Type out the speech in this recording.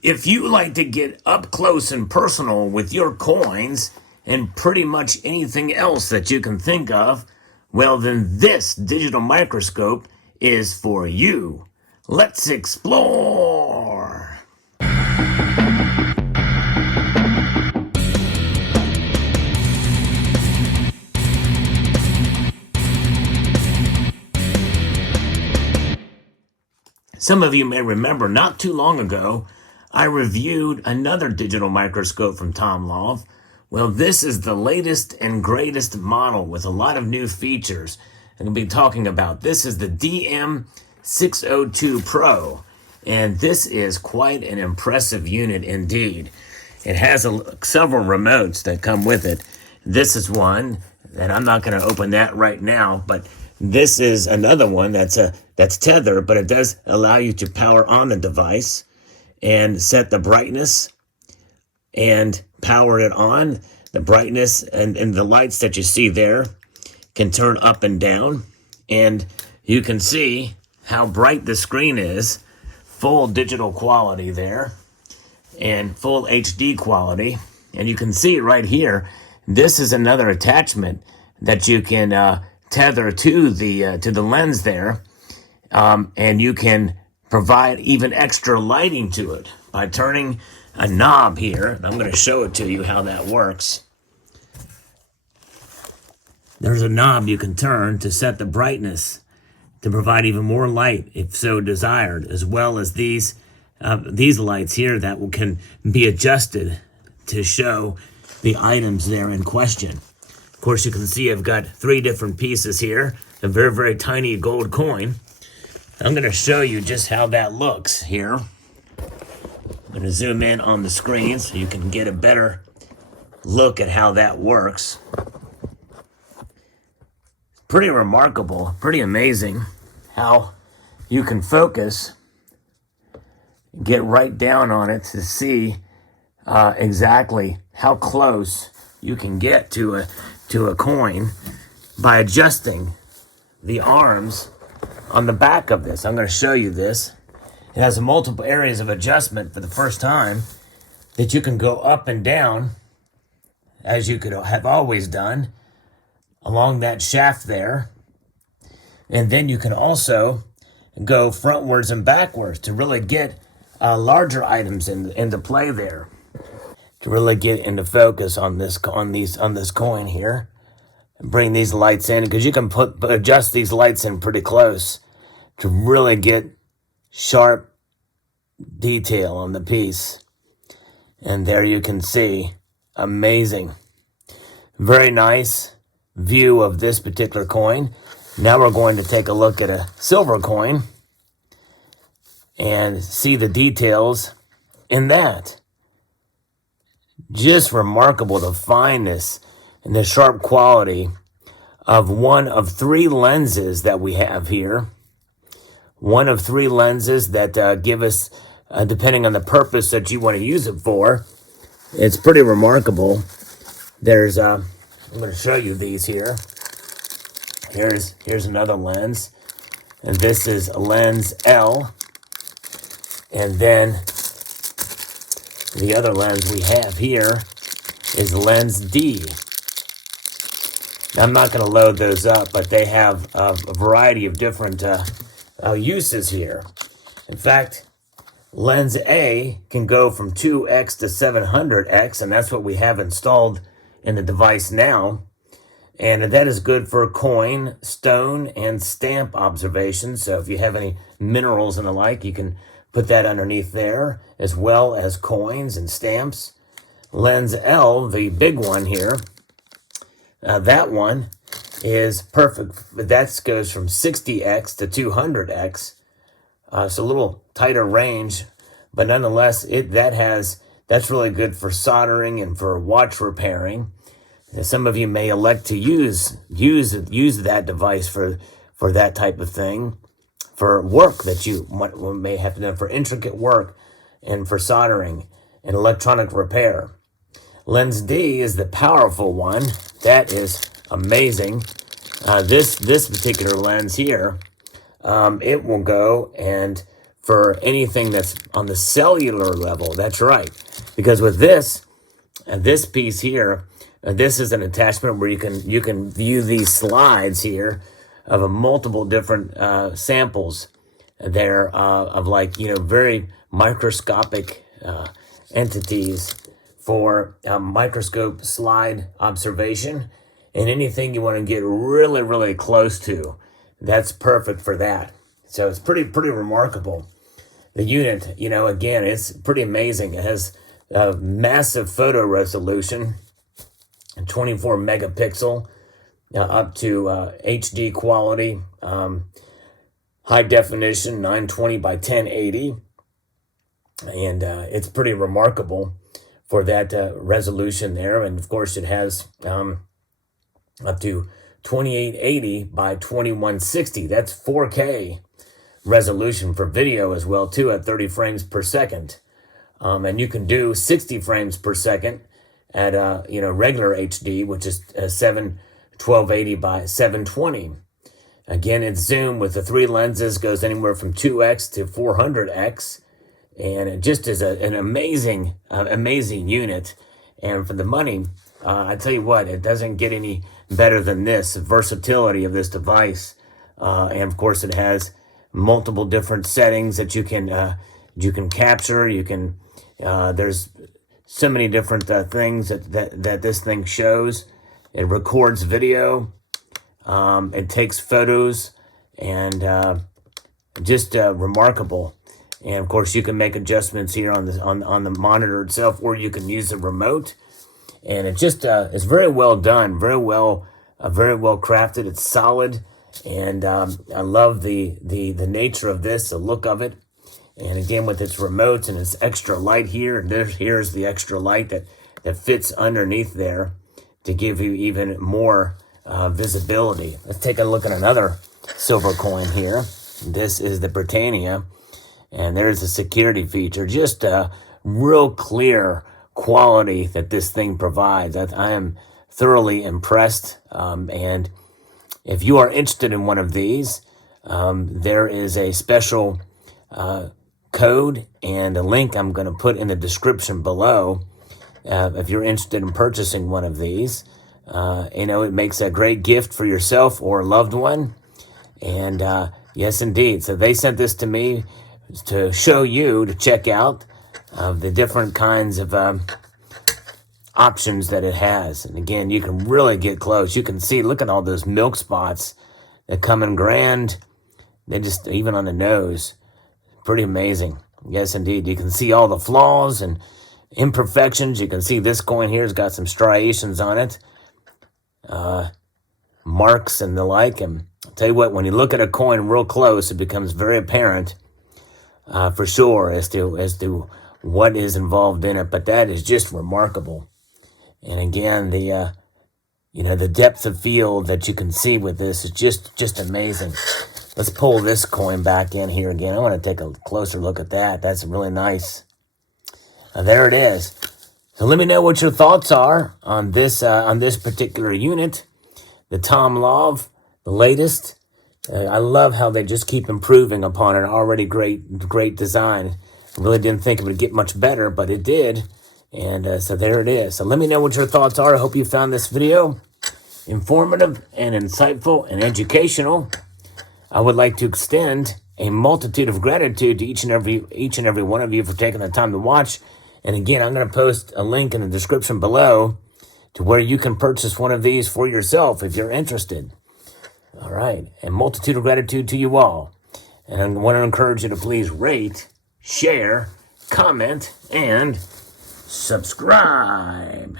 If you like to get up close and personal with your coins and pretty much anything else that you can think of, well, then this digital microscope is for you. Let's explore. Some of you may remember not too long ago, I reviewed another digital microscope from Tomlov. Well, this is the latest and greatest model with a lot of new features I'm going to be talking about. This is the DM602PRO, and this is quite an impressive unit indeed. It has several remotes that come with it. This is one, and I'm not going to open that right now, but this is another one that's tethered, but it does allow you to power on the device and set the brightness and power it on. The brightness and the lights that you see there can turn up and down, and you can see how bright the screen is. Full digital quality there and full HD quality. And you can see right here, this is another attachment that you can tether to the lens there, and you can provide even extra lighting to it by turning a knob here. I'm going to show it to you how that works. There's a knob you can turn to set the brightness to provide even more light if so desired, as well as these lights here that can be adjusted to show the items there in question. Of course, you can see I've got 3 different pieces here, a very, very tiny gold coin. I'm going to show you just how that looks here. I'm going to zoom in on the screen so you can get a better look at how that works. Pretty remarkable, pretty amazing how you can focus, get right down on it to see exactly how close you can get to a coin by adjusting the arms on the back of this. I'm going to show you this. It has multiple areas of adjustment for the first time that you can go up and down, as you could have always done, along that shaft there. And then you can also go frontwards and backwards to really get larger items into play there, to really get into focus on this coin here. Bring these lights in, because you can adjust these lights in pretty close to really get sharp detail on the piece. And there you can see, amazing, very nice view of this particular coin. Now we're going to take a look at a silver coin and see the details in that. Just remarkable, the fineness and the sharp quality of one of 3 lenses that we have here. One of 3 lenses that give us, depending on the purpose that you want to use it for, it's pretty remarkable. There's, I'm going to show you these here. Here's another lens, and this is a lens L, and then the other lens we have here is lens D. Now, I'm not going to load those up, but they have a variety of different uses here. In fact, lens A can go from 2x to 700x, and that's what we have installed in the device now. And that is good for coin, stone, and stamp observations. So if you have any minerals and the like, you can put that underneath there, as well as coins and stamps. Lens L, the big one here, that one is perfect. That goes from 60x to 200x. So a little tighter range, but nonetheless, that's really good for soldering and for watch repairing. Some of you may elect to use that device for that type of thing, for work that you may have to do, for intricate work and for soldering and electronic repair. Lens D is the powerful one. That is amazing. This particular lens here, it will go and for anything that's on the cellular level. That's right. Because with this, this piece here, this is an attachment where you can view these slides here of a multiple different samples there of like, very microscopic entities for microscope slide observation, and anything you want to get really, really close to, that's perfect for that. So it's pretty remarkable. The unit, again, it's pretty amazing. It has a massive photo resolution, 24 megapixel, up to HD quality, high definition, 920 by 1080. And it's pretty remarkable for that resolution there. And of course, it has up to 2880 by 2160. That's 4K resolution for video as well, too, at 30 frames per second. And you can do 60 frames per second at regular HD, which is 1280 by 720. Again, its zoom with the 3 lenses goes anywhere from 2x to 400x. And it just is an amazing unit. And for the money, I tell you what, it doesn't get any better than this, the versatility of this device. And of course, it has multiple different settings that you can capture. You can there's so many different things that this thing shows. It records video. It takes photos, and just remarkable. And of course, you can make adjustments here on the monitor itself, or you can use the remote. And it just it's very well done, very well crafted. It's solid, and I love the nature of this, the look of it. And again, with its remotes and its extra light here, and here's the extra light that fits underneath there to give you even more visibility. Let's take a look at another silver coin here. This is the Britannia, and there's a security feature. Just a real clear quality that this thing provides. I am thoroughly impressed. And if you are interested in one of these, there is a special code and a link I'm going to put in the description below. If you're interested in purchasing one of these, it makes a great gift for yourself or a loved one. And yes, indeed. So they sent this to me to show you, to check out the different kinds of options that it has. And again, you can really get close. You can see, look at all those milk spots that come in grand. They just, even on the nose, pretty amazing. Yes, indeed. You can see all the flaws and imperfections. You can see this coin here has got some striations on it, marks and the like. And I'll tell you what, when you look at a coin real close, it becomes very apparent for sure as to what is involved in it. But that is just remarkable. And again, the depth of field that you can see with this is just amazing. Let's pull this coin back in here again. I want to take a closer look at that. That's really nice. There it is. So let me know what your thoughts are on this particular unit, the Tomlov, the latest. I love how they just keep improving upon an already great design. I really didn't think it would get much better, but it did. And so there it is. So let me know what your thoughts are. I hope you found this video informative and insightful and educational. I would like to extend a multitude of gratitude to each and every one of you for taking the time to watch. And again, I'm going to post a link in the description below to where you can purchase one of these for yourself if you're interested. All right. And multitude of gratitude to you all. And I want to encourage you to please rate, share, comment, and subscribe.